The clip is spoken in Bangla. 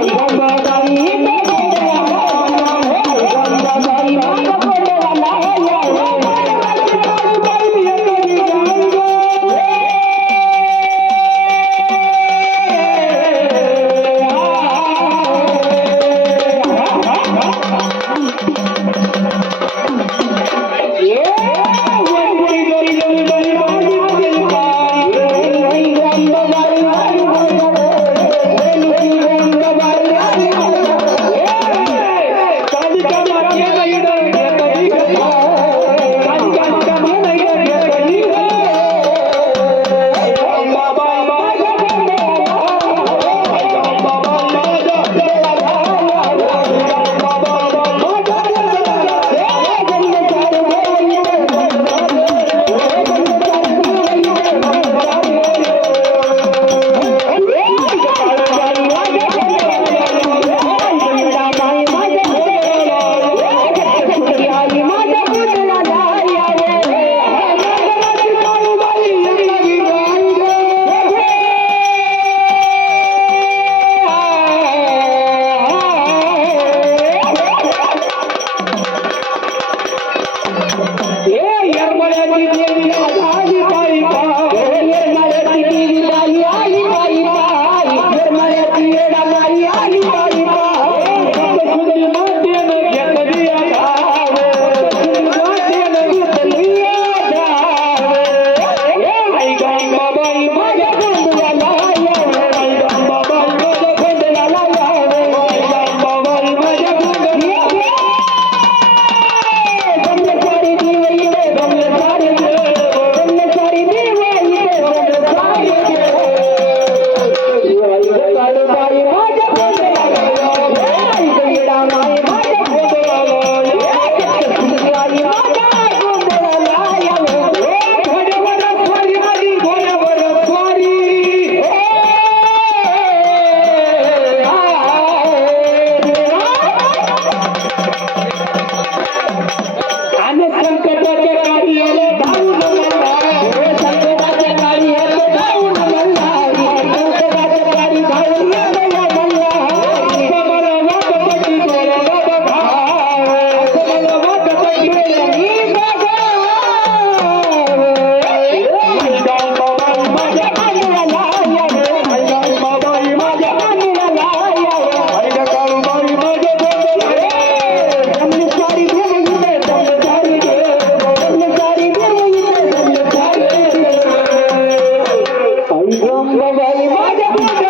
volta. এর মানে দিয়ে দিলাম? Come on,